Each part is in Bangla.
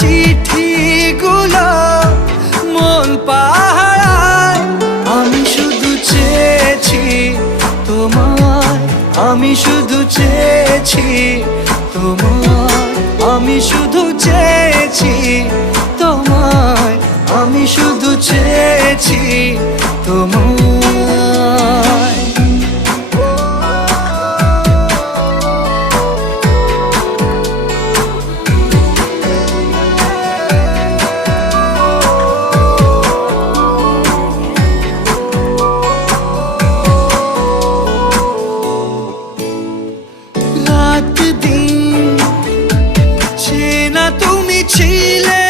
চিঠিগুলো মন পাহারায়। আমি শুধু চেয়েছি তোমায়, আমি শুধু চেয়েছি তোমায়, আমি শুধু চেয়েছি তোমায়, আমি শুধু চেয়েছি তোমায়। রাত দিন চেনা তুমি ছিলে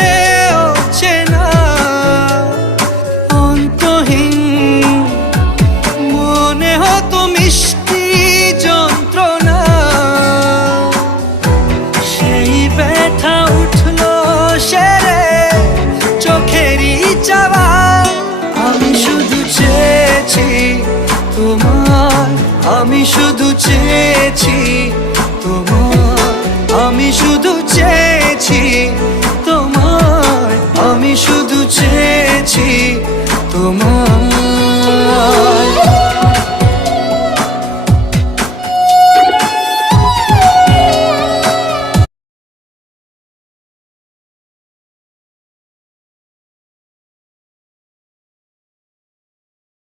চেনা অন্তহীন, মনে হতো মিষ্টি যন্ত্রণা। সেই ব্যথা উঠলো সেরে চোখেরই চাওয়ায়। আমি শুধু চেয়েছি তোমায়, আমি শুধু চেয়েছি